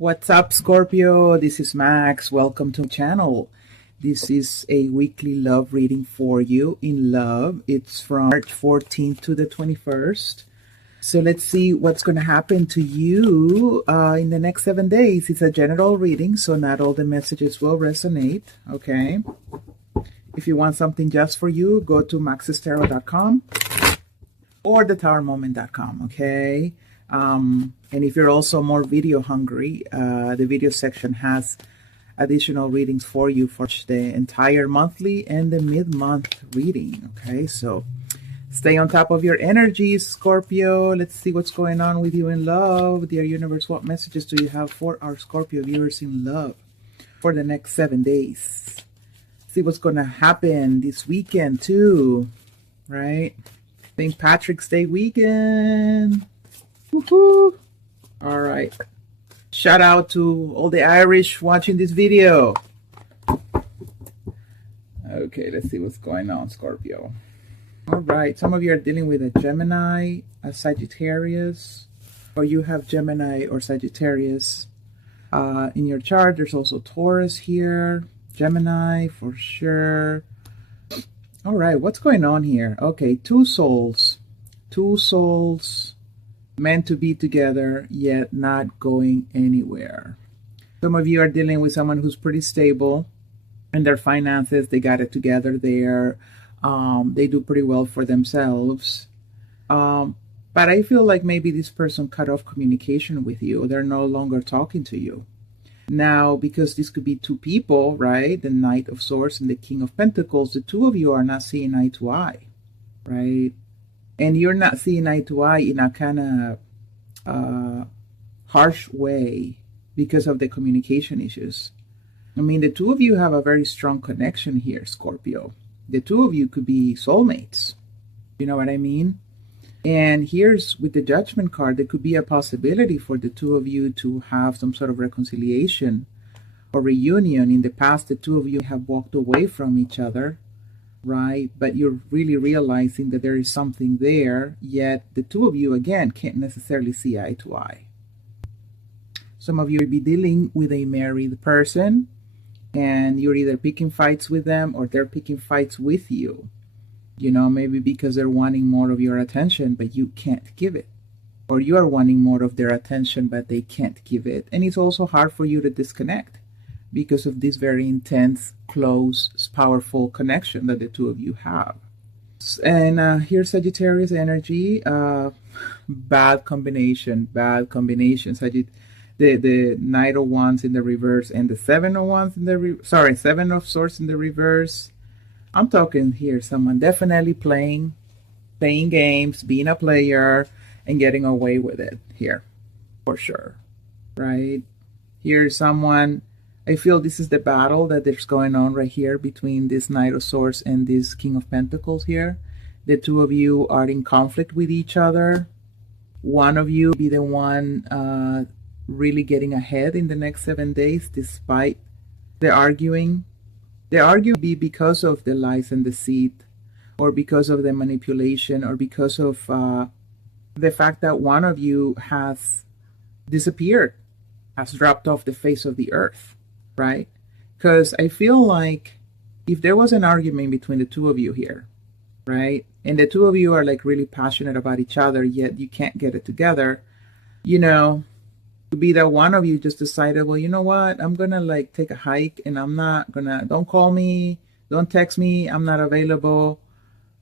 What's up, Scorpio? This is Max. Welcome to my channel. This is a weekly love reading for you in love. It's from March 14th to the 21st. So let's see what's going to happen to you in the next 7 days. It's a general reading, so not all the messages will resonate, okay? If you want something just for you, go to maxestarot.com or thetowermoment.com, okay? And if you're also more video hungry, the video section has additional readings for you for the entire monthly and the mid-month reading. Okay, so stay on top of your energies, Scorpio. Let's see what's going on with you in love. Dear universe, what messages do you have for our Scorpio viewers in love for the next 7 days? See what's going to happen this weekend too, right? St. Patrick's Day weekend. Woohoo! All right. Shout out to all the Irish watching this video. Okay, let's see what's going on, Scorpio. All right. Some of you are dealing with a Gemini, a Sagittarius, or you have Gemini or Sagittarius in your chart. There's also Taurus here, Gemini for sure. All right. What's going on here? Okay, two souls meant to be together, yet not going anywhere. Some of you are dealing with someone who's pretty stable in their finances. They got it together there. They do pretty well for themselves. But I feel like maybe this person cut off communication with you. They're no longer talking to you. Now, because this could be two people, right? The Knight of Swords and the King of Pentacles, the two of you are not seeing eye to eye, right? And you're not seeing eye to eye in a kind of harsh way because of the communication issues. I mean, the two of you have a very strong connection here, Scorpio. The two of you could be soulmates. You know what I mean? And here's with the Judgment card, there could be a possibility for the two of you to have some sort of reconciliation or reunion. In the past, the two of you have walked away from each other, right? But you're really realizing that there is something there, yet the two of you, again, can't necessarily see eye to eye. Some of you will be dealing with a married person, and you're either picking fights with them or they're picking fights with you. You know, maybe because they're wanting more of your attention, but you can't give it. Or you are wanting more of their attention, but they can't give it. And it's also hard for you to disconnect because of this very intense, close, powerful connection that the two of you have. And here's Sagittarius energy. Bad combination. The Knight of Wands in the reverse and the Seven of Wands in the Seven of Swords in the reverse. I'm talking here someone definitely playing games, being a player, and getting away with it here, for sure, right? Here's someone, I feel this is the battle that there's going on right here between this Knight of Swords and this King of Pentacles here. The two of you are in conflict with each other. One of you be the one really getting ahead in the next 7 days despite the arguing. The argument be because of the lies and deceit, or because of the manipulation, or because of the fact that one of you has disappeared, has dropped off the face of the earth, right? Because I feel like if there was an argument between the two of you here, right, and the two of you are like really passionate about each other, yet you can't get it together, you know, to be that one of you just decided, well, you know what, I'm gonna like take a hike and I'm not gonna, don't call me, don't text me, I'm not available,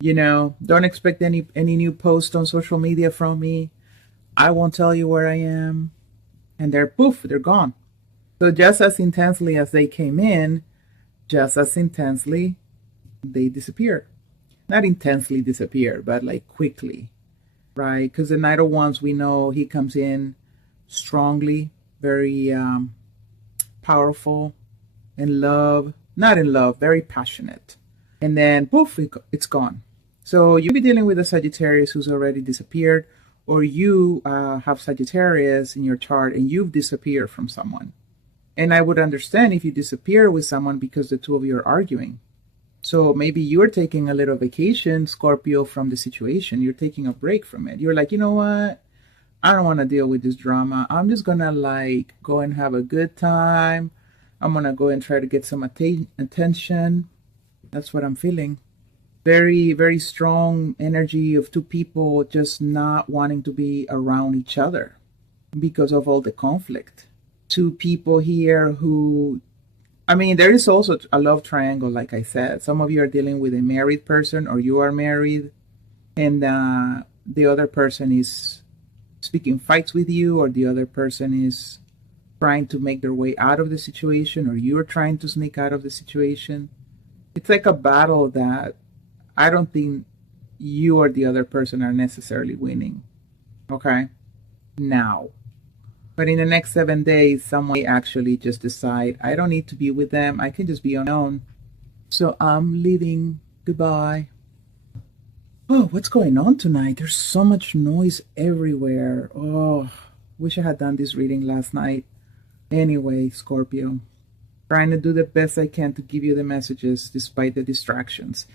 you know, don't expect any new post on social media from me, I won't tell you where I am, and they're poof, they're gone. So just as intensely as they came in, just as intensely they disappear. Not intensely disappear, but like quickly, right? Because the Knight of Wands, we know he comes in strongly, very powerful, in love, not in love, very passionate, and then poof, it's gone. So you'll be dealing with a Sagittarius who's already disappeared, or you have Sagittarius in your chart and you've disappeared from someone. And I would understand if you disappear with someone because the two of you are arguing. So maybe you're taking a little vacation, Scorpio, from the situation. You're taking a break from it. You're like, you know what, I don't want to deal with this drama. I'm just gonna like go and have a good time. I'm gonna go and try to get some attention. That's what I'm feeling. Very, very strong energy of two people just not wanting to be around each other because of all the conflict. Two people here who, I mean, there is also a love triangle, like I said. Some of you are dealing with a married person or you are married, and the other person is speaking fights with you, or the other person is trying to make their way out of the situation, or you're trying to sneak out of the situation. It's like a battle that I don't think you or the other person are necessarily winning. Okay? Now. But in the next 7 days, someone may actually just decide, I don't need to be with them. I can just be on my own. So I'm leaving. Goodbye. Oh, what's going on tonight? There's so much noise everywhere. Oh, wish I had done this reading last night. Anyway, Scorpio, trying to do the best I can to give you the messages despite the distractions.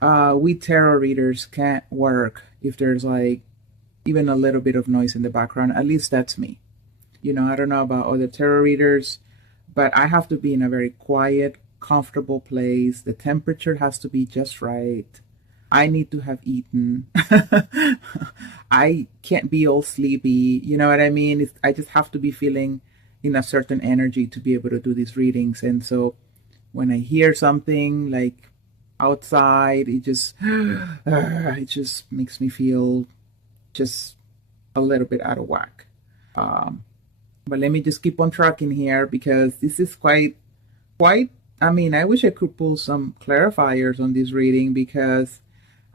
We tarot readers can't work if there's like even a little bit of noise in the background. At least that's me. You know, I don't know about other tarot readers, but I have to be in a very quiet, comfortable place. The temperature has to be just right. I need to have eaten. I can't be all sleepy. You know what I mean? I just have to be feeling in a certain energy to be able to do these readings. And so when I hear something like outside, it just makes me feel just a little bit out of whack. But let me just keep on trucking here because this is quite, I mean, I wish I could pull some clarifiers on this reading because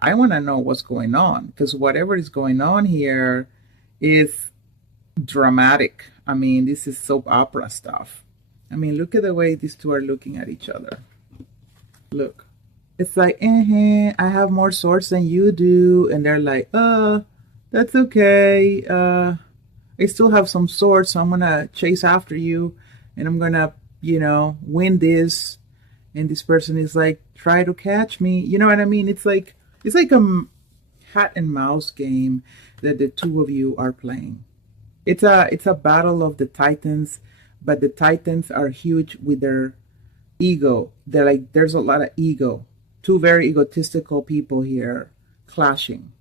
I want to know what's going on, because whatever is going on here is dramatic. I mean, this is soap opera stuff. I mean, look at the way these two are looking at each other. Look. It's like, I have more swords than you do. And they're like, that's okay. I still have some swords, so I'm going to chase after you. And I'm going to, win this. And this person is like, try to catch me. You know what I mean? It's like a cat and mouse game that the two of you are playing. It's a battle of the titans, but the titans are huge with their ego. They're like, there's a lot of ego. Two very egotistical people here clashing.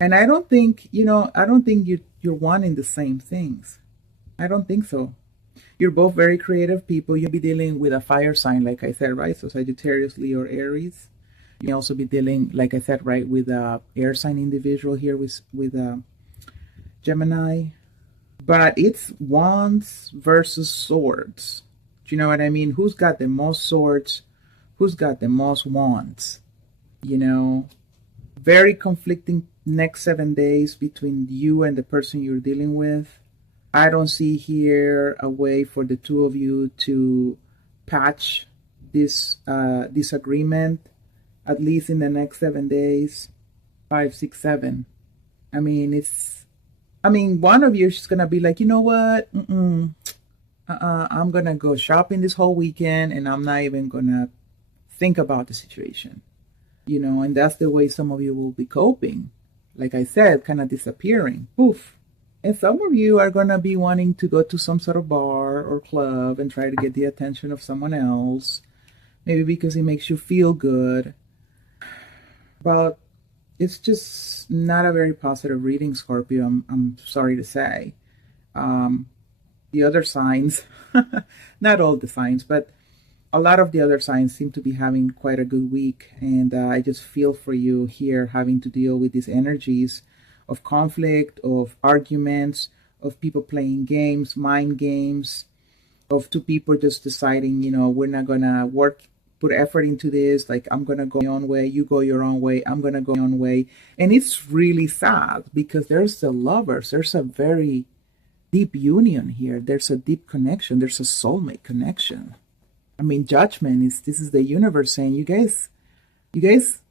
And I don't think, you're wanting the same things. I don't think so. You're both very creative people. You'll be dealing with a fire sign, like I said, right? So Sagittarius, Leo, or Aries. You can also be dealing, like I said, right, with a air sign individual here with Gemini. But it's wands versus swords. Do you know what I mean? Who's got the most swords? Who's got the most wands? Very conflicting next 7 days between you and the person you're dealing with. I don't see here a way for the two of you to patch this disagreement, at least in the next 7 days. 5, 6, 7. I mean, one of you is going to be like, you know what? I'm going to go shopping this whole weekend and I'm not even going to think about the situation. And that's the way some of you will be coping. Like I said, kind of disappearing. Poof. And some of you are going to be wanting to go to some sort of bar or club and try to get the attention of someone else. Maybe because it makes you feel good. But it's just not a very positive reading, Scorpio. I'm sorry to say. The other signs, not all the signs, but a lot of the other signs seem to be having quite a good week. And I just feel for you here having to deal with these energies of conflict, of arguments, of people playing games, mind games, of two people just deciding, we're not going to put effort into this. Like, I'm going to go my own way, you go your own way, I'm going to go my own way. And it's really sad because there's the lovers. There's a very deep union here. There's a deep connection. There's a soulmate connection. I mean, judgment this is the universe saying, you guys,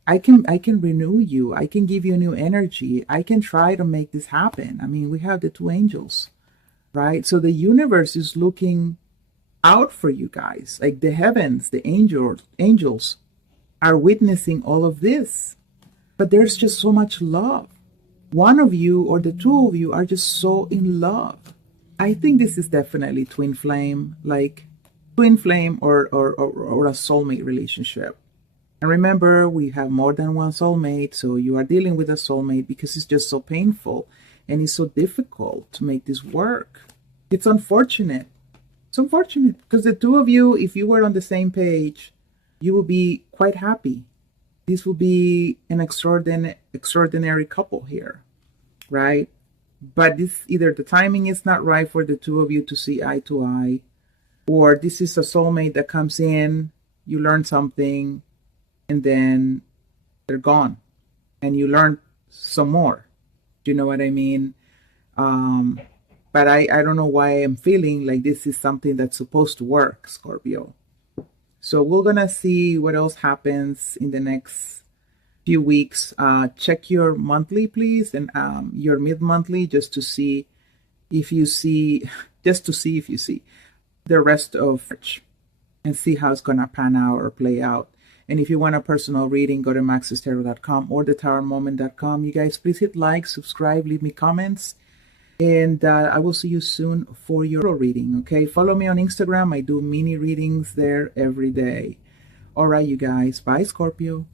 I can renew you. I can give you new energy. I can try to make this happen. I mean, we have the two angels, right? So the universe is looking out for you guys. Like the heavens, the angels are witnessing all of this. But there's just so much love. one of you or the two of you are just so in love. I think this is definitely twin flame, like twin flame or a soulmate relationship. And remember, we have more than one soulmate, so you are dealing with a soulmate because it's just so painful and it's so difficult to make this work. It's unfortunate. It's unfortunate because the two of you, if you were on the same page, you will be quite happy. This will be an extraordinary couple here, right? But this either the timing is not right for the two of you to see eye to eye, or this is a soulmate that comes in, you learn something, and then they're gone, and you learn some more. Do you know what I mean? But I don't know why I'm feeling like this is something that's supposed to work, Scorpio. So we're gonna see what else happens in the next few weeks. Check your monthly, please, and your mid-monthly, just to see if you see, the rest of March and see how it's gonna pan out or play out. And if you want a personal reading, go to maxestarot.com or thetowermoment.com. You guys, please hit like, subscribe, leave me comments. And I will see you soon for your reading, okay? Follow me on Instagram. I do mini readings there every day. All right, you guys. Bye, Scorpio.